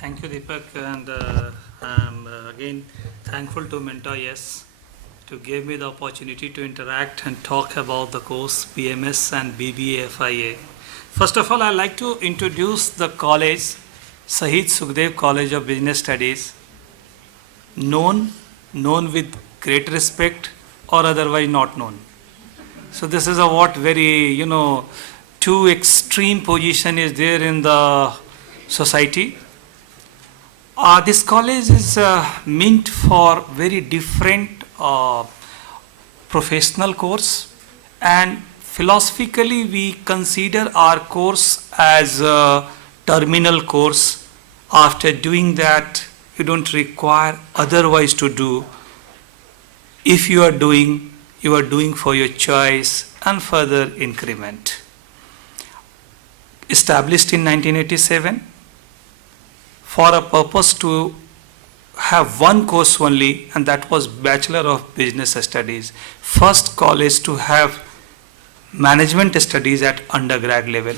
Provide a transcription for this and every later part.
Thank you, Deepak, and I'm again thankful to Mentor Yes to give me the opportunity to interact and talk about the course BMS and BBA FIA. First of all, I'd like to introduce the college, Sahid Sukhdev College of Business Studies, known with great respect or otherwise not known. So this is a what very, two extreme position is there in the society. This college is meant for very different professional course, and philosophically we consider our course as a terminal course. After doing that, you don't require otherwise to do. If you are doing for your choice and further increment. Established in 1987 for a purpose to have one course only, and that was Bachelor of Business Studies. First college to have management studies at undergrad level.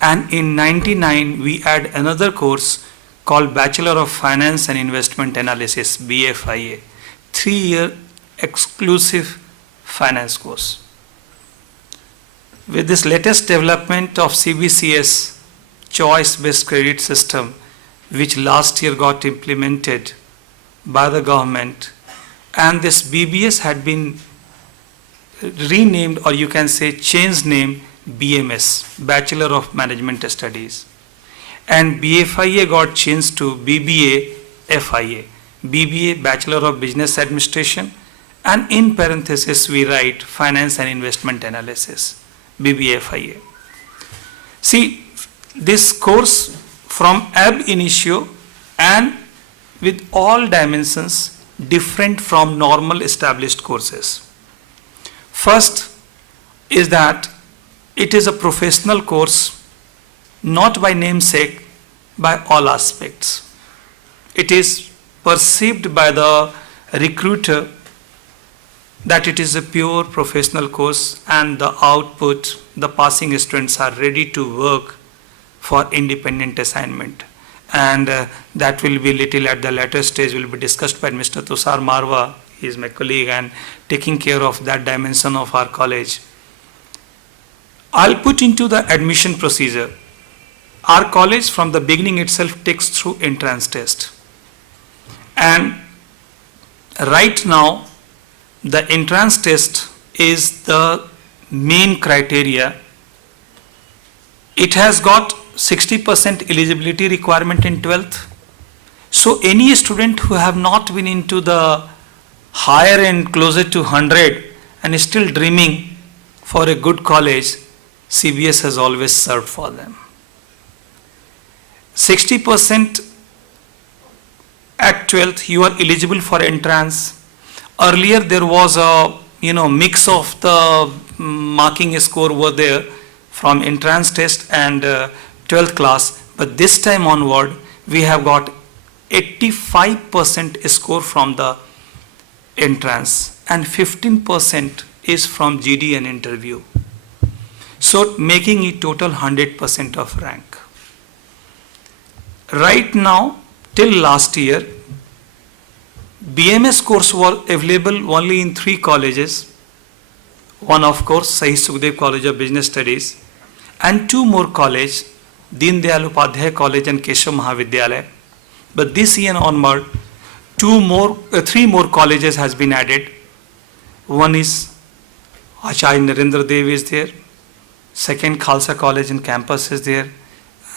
And in 99 we add another course called Bachelor of Finance and Investment Analysis, BFIA, 3-year exclusive finance course. With this latest development of CBCS, choice-based credit system, which last year got implemented by the government, and this BBS had been renamed, or you can say changed name, BMS, Bachelor of Management Studies. And BFIA got changed to BBA FIA, BBA Bachelor of Business Administration, and in parenthesis we write Finance and Investment Analysis, BBA FIA. See, this course from ab initio and with all dimensions different from normal established courses. First is that it is a professional course, not by namesake, by all aspects. It is perceived by the recruiter that it is a pure professional course, and the output, the passing students are ready to work for independent assignment. And that will be little at the later stage will be discussed by Mr. Tushar Marwa. He is my colleague and taking care of that dimension of our college. I'll put into the admission procedure. Our college from the beginning itself takes through entrance test. And right now, the entrance test is the main criteria. It has got 60% eligibility requirement in 12th. So any student who have not been into the higher end closer to 100 and is still dreaming for a good college, CBS has always served for them. 60% at 12th you are eligible for entrance. Earlier there was a mix of the marking score were there from entrance test and 12th class, but this time onward we have got 85% score from the entrance and 15% is from GD and interview. So making it total 100% of rank. Right now till last year, BMS course was available only in 3 colleges. One of course Sahid Sukhdev College of Business Studies, and 2 more colleges, Deen Dayal Upadhyay College and Keshav Mahavidyalaya. But this year onward, 3 more colleges has been added. One is Acharya Narendra Dev is there, second Khalsa College in campus is there,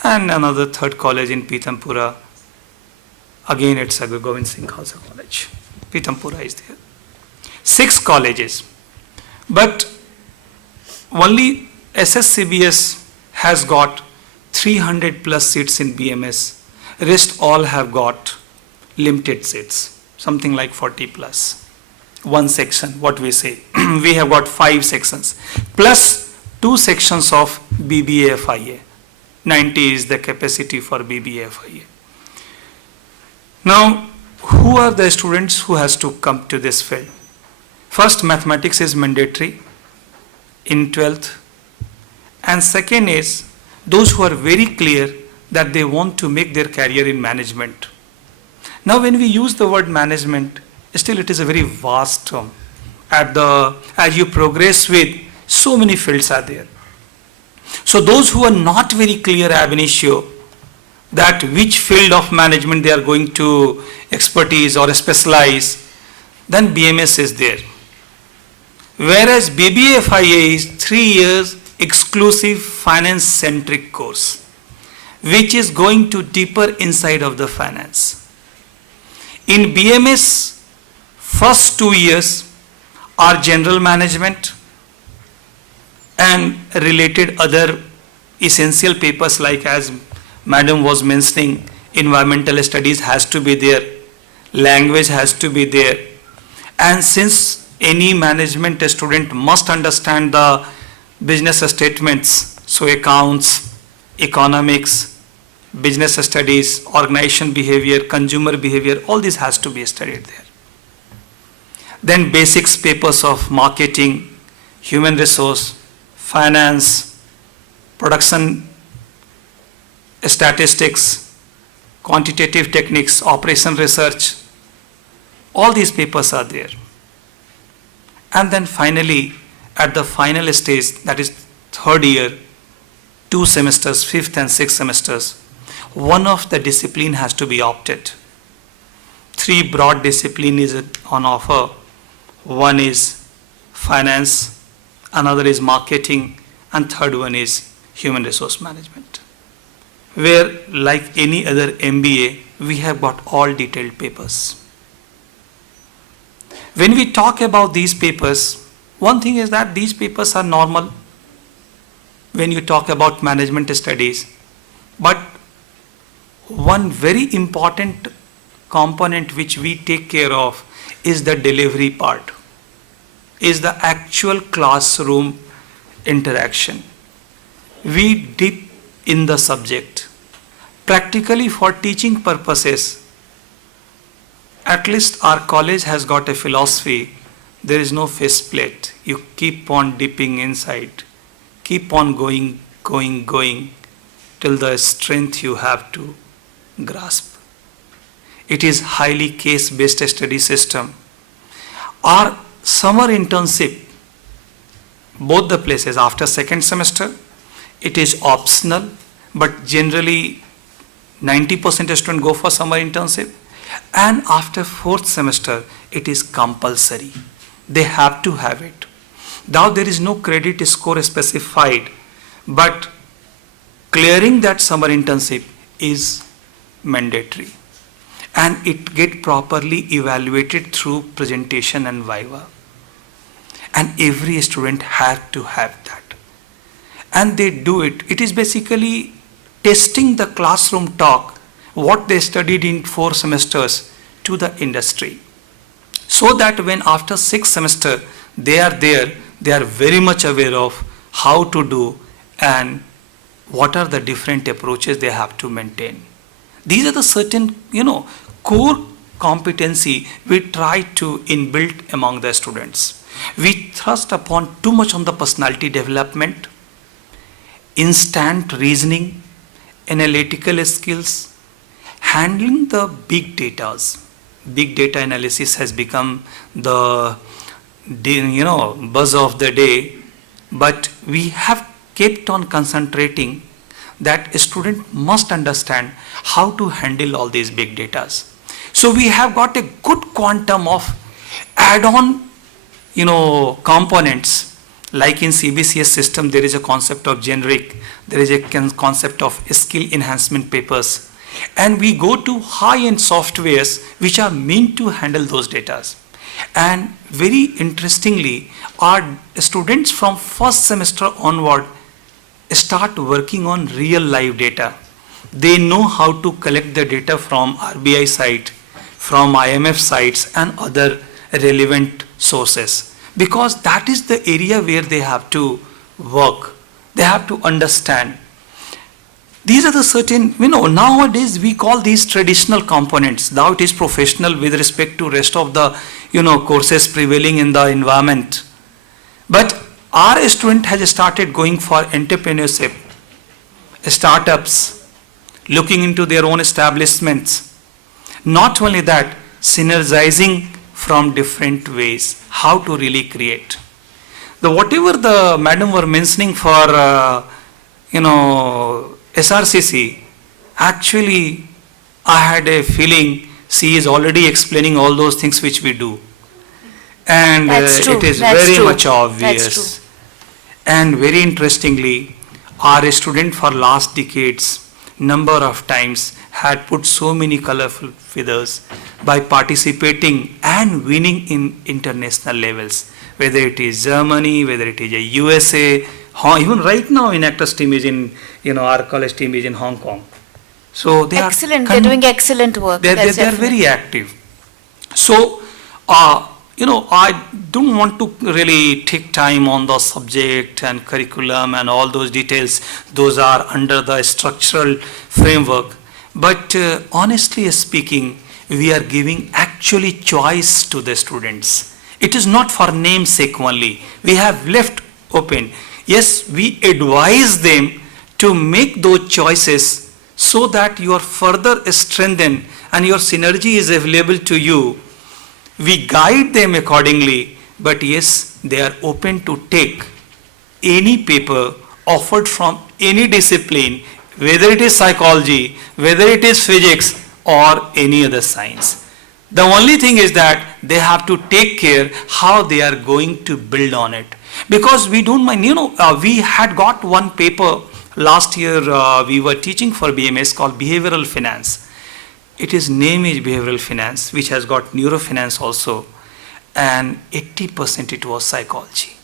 and another 3rd college in Pitampura. Again it's a Govind Singh Khalsa College. Pitampura is there. 6 colleges. But only SSCBS has got 300 plus seats in BMS. Rest all have got limited seats, something like 40 plus. One section, what we say. We have got 5 sections, plus 2 sections of BBA FIA. 90 is the capacity for BBA FIA. Now, who are the students who has to come to this field? First, mathematics is mandatory in 12th. And second is, those who are very clear that they want to make their career in management. Now when we use the word management, still it is a very vast term. As you progress with, so many fields are there. So those who are not very clear ab initio that which field of management they are going to expertise or specialize, then BMS is there. Whereas BBA FIA is 3 years exclusive finance centric course, which is going to deeper inside of the finance. In BMS, first 2 years are general management and related other essential papers, like as Madam was mentioning, environmental studies has to be there, language has to be there. And since any management student must understand the business statements, so accounts, economics, business studies, organization behavior, consumer behavior, all this has to be studied there. Then basics papers of marketing, human resource, finance, production statistics, quantitative techniques, operation research, all these papers are there. And then finally, at the final stage, that is third year, 2 semesters, fifth and sixth semesters, one of the discipline has to be opted. 3 broad discipline is on offer. One is finance, another is marketing, and third one is human resource management. Where, like any other MBA, we have got all detailed papers. When we talk about these papers, one thing is that these papers are normal when you talk about management studies, but one very important component which we take care of is the delivery part, is the actual classroom interaction. We dip in the subject. Practically for teaching purposes, at least our college has got a philosophy, there is no faceplate. You keep on dipping inside, keep on going till the strength you have to grasp. It is highly case-based study system. Our summer internship, both the places, after second semester, it is optional, but generally 90% students go for summer internship, and after fourth semester, it is compulsory. They have to have it. Now there is no credit score specified, but clearing that summer internship is mandatory, and it get properly evaluated through presentation and viva, and every student has to have that, and they do it. It is basically testing the classroom talk, what they studied in 4 semesters, to the industry, so that when after 6th semester they are there, they are very much aware of how to do and what are the different approaches they have to maintain. These are the certain, core competency we try to inbuilt among the students. We thrust upon too much on the personality development, instant reasoning, analytical skills, handling the big data. Big data analysis has become the buzz of the day, but we have kept on concentrating that a student must understand how to handle all these big data. So we have got a good quantum of add-on components. Like in CBCS system, there is a concept of generic, there is a concept of skill enhancement papers, and we go to high-end softwares which are meant to handle those data. And very interestingly, our students from first semester onward start working on real live data. They know how to collect the data from RBI site, from IMF sites and other relevant sources, because that is the area where they have to work. They have to understand. These are the certain, nowadays we call these traditional components. Now it is professional with respect to rest of the, courses prevailing in the environment. But our student has started going for entrepreneurship, startups, looking into their own establishments. Not only that, synergizing from different ways, how to really create. The whatever the madam were mentioning for, SRCC, actually I had a feeling she is already explaining all those things which we do. And it is very much obvious. And very interestingly, our student for last decades, number of times had put so many colorful feathers by participating and winning in international levels, whether it is Germany, whether it is a USA, even right now in actors team is in, our college team is in Hong Kong. So they excellent. They're doing excellent work. They're very active. So, I don't want to really take time on the subject and curriculum and all those details. Those are under the structural framework. But honestly speaking, we are giving actually choice to the students. It is not for namesake only. We have left open. Yes, we advise them to make those choices so that you are further strengthened and your synergy is available to you. We guide them accordingly, but yes, they are open to take any paper offered from any discipline, whether it is psychology, whether it is physics or any other science. The only thing is that they have to take care how they are going to build on it. Because we don't mind, we had got one paper last year we were teaching for BMS called Behavioral Finance. Its name is Behavioral Finance, which has got Neurofinance also, and 80% it was psychology,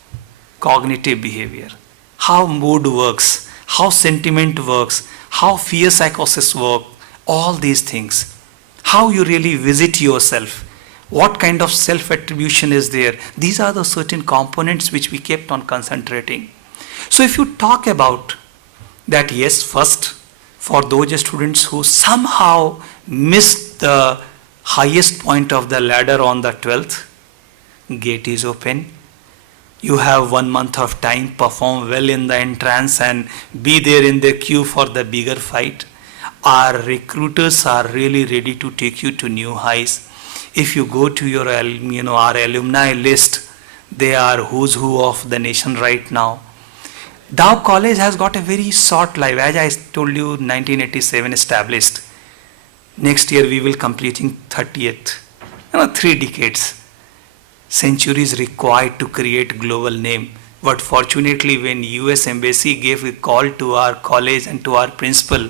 cognitive behavior, how mood works, how sentiment works, how fear psychosis work, all these things, how you really visit yourself, what kind of self-attribution is there. These are the certain components which we kept on concentrating. So if you talk about that, yes, first, for those students who somehow missed the highest point of the ladder on the 12th, gate is open. You have 1 month of time, perform well in the entrance and be there in the queue for the bigger fight. Our recruiters are really ready to take you to new highs. If you go to your, our alumni list, they are who's who of the nation right now. Dow College has got a very short life. As I told you, 1987 established. Next year we will completing 30th. 3 decades. Centuries required to create global name. But fortunately, when US Embassy gave a call to our college and to our principal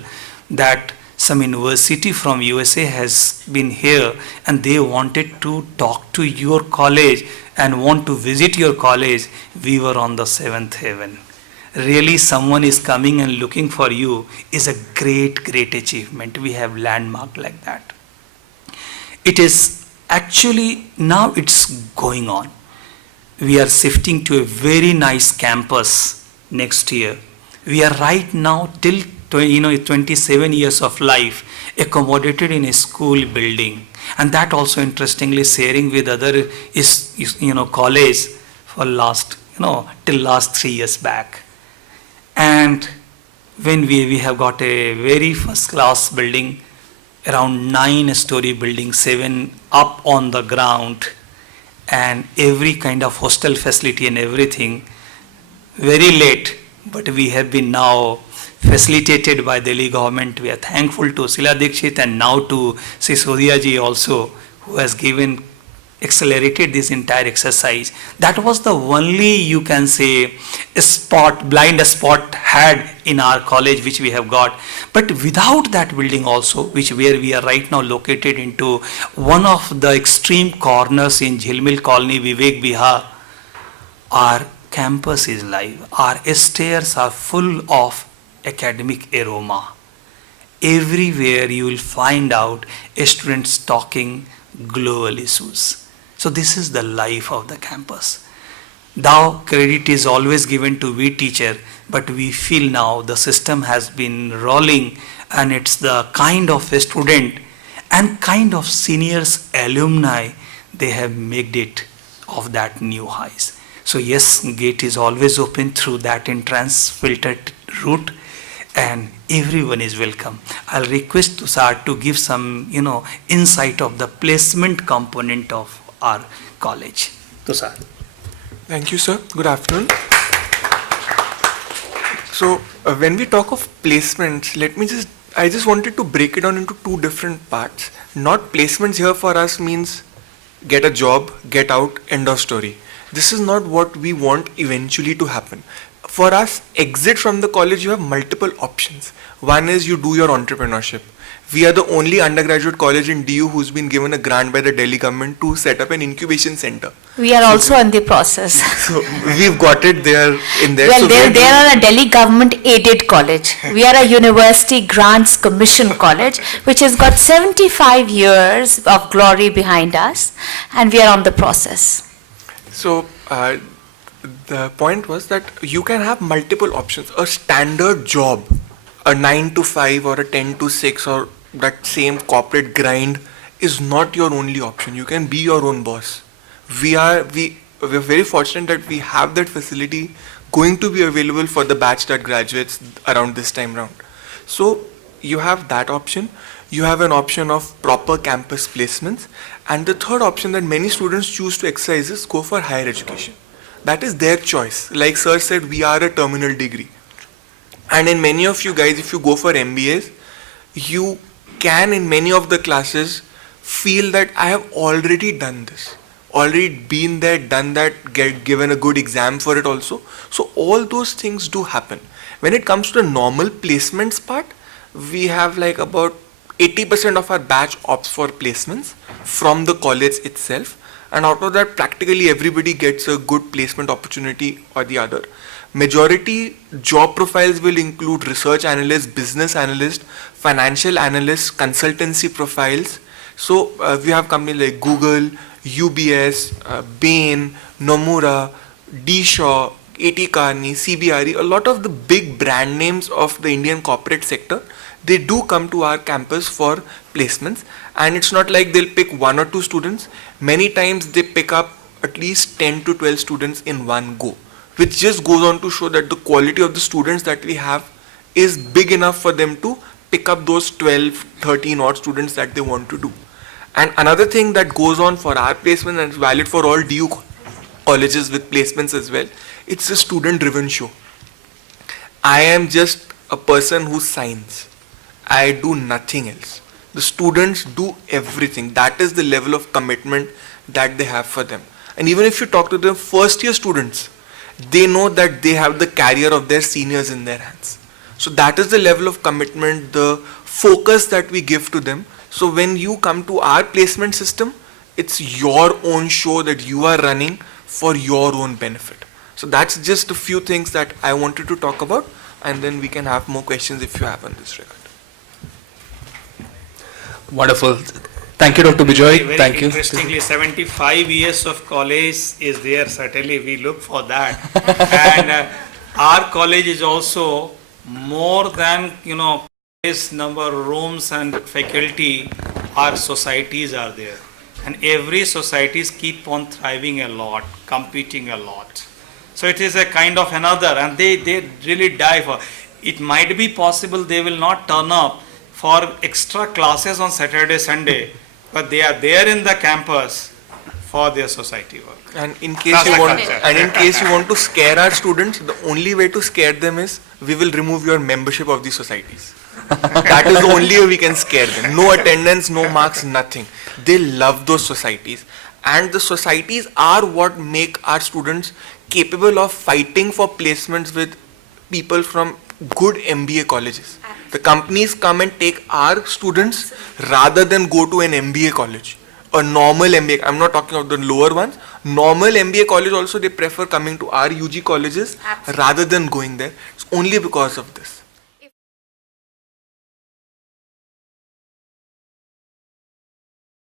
that some university from USA has been here and they wanted to talk to your college and want to visit your college, we were on the 7th heaven. Really someone is coming and looking for you is a great, great achievement. We have landmark like that. It is actually, now it's going on. We are shifting to a very nice campus next year. We are right now till 27 years of life accommodated in a school building. And that also interestingly sharing with other college for last, till last 3 years back. And when we have got a very first class building, around 9-story building, 7 up on the ground, and every kind of hostel facility and everything, very late, but we have been now facilitated by Delhi government. We are thankful to Sheila Dikshit and now to Sisodia ji also, who has accelerated this entire exercise. That was the only, you can say, blind spot had in our college which we have got. But without that building also, where we are right now located into one of the extreme corners in Jhilmil Colony, Vivek Vihar, our campus is live. Our stairs are full of academic aroma. Everywhere you will find out students talking global issues. So this is the life of the campus. Though credit is always given to we teacher, but we feel now the system has been rolling and it's the kind of a student and kind of seniors alumni, they have made it of that new highs. So yes, gate is always open through that entrance filtered route, and everyone is welcome. I'll request Tushar to give some, insight of the placement component of our college. Tushar. Thank you, sir. Good afternoon. So, when we talk of placements, I just wanted to break it down into two different parts. Not placements here for us means get a job, get out, end of story. This is not what we want eventually to happen. For us, exit from the college, you have multiple options. One is you do your entrepreneurship. We are the only undergraduate college in DU who's been given a grant by the Delhi government to set up an incubation center. We are also in the process. So we've got it there in there. Well, So they are a Delhi government aided college. We are a University Grants Commission college, which has got 75 years of glory behind us, and we are on the process. So the point was that you can have multiple options. A standard job, a 9 to 5 or a 10 to 6 or that same corporate grind is not your only option. You can be your own boss. We're very fortunate that we have that facility going to be available for the batch that graduates around this time round. So you have that option. You have an option of proper campus placements. And the third option that many students choose to exercise is go for higher education. That is their choice. Like sir said, we are a terminal degree. And in many of you guys, if you go for MBAs, you can in many of the classes feel that I have already done this, already been there, done that, given a good exam for it also. So all those things do happen. When it comes to the normal placements part, we have like about 80% of our batch opts for placements from the college itself. And out of that, practically everybody gets a good placement opportunity or the other. Majority job profiles will include research analyst, business analyst, financial analyst, consultancy profiles. So we have companies like Google, UBS, Bain, Nomura, D. Shaw, A.T. Kearney, CBRE, a lot of the big brand names of the Indian corporate sector, they do come to our campus for placements. And it's not like they'll pick 1 or 2 students. Many times they pick up at least 10 to 12 students in one go, which just goes on to show that the quality of the students that we have is big enough for them to pick up those 12, 13 odd students that they want to do. And another thing that goes on for our placement and is valid for all DU colleges with placements as well, it's a student driven show. I am just a person who signs. I do nothing else. The students do everything. That is the level of commitment that they have for them. And even if you talk to the first year students, they know that they have the career of their seniors in their hands. So that is the level of commitment, the focus that we give to them. So when you come to our placement system, it's your own show that you are running for your own benefit. So that's just a few things that I wanted to talk about, and then we can have more questions if you have on this regard. Wonderful. Thank you, Dr. Bijoy. Very Thank you. interestingly, 75 years of college is there. Certainly, we look for that. And our college is also more than, this number of rooms and faculty. Our societies are there. And every societies keep on thriving a lot, competing a lot. So it is a kind of another, and they really die for. It might be possible they will not turn up for extra classes on Saturday, Sunday, but they are there in the campus for their society work. And in case you want to scare our students, the only way to scare them is we will remove your membership of the societies. That is the only way we can scare them. No attendance, no marks, nothing. They love those societies. And the societies are what make our students capable of fighting for placements with people from good MBA colleges. The companies come and take our students rather than go to an MBA college. A normal MBA, I'm not talking about the lower ones, normal MBA college also they prefer coming to our UG colleges rather than going there. It's only because of this.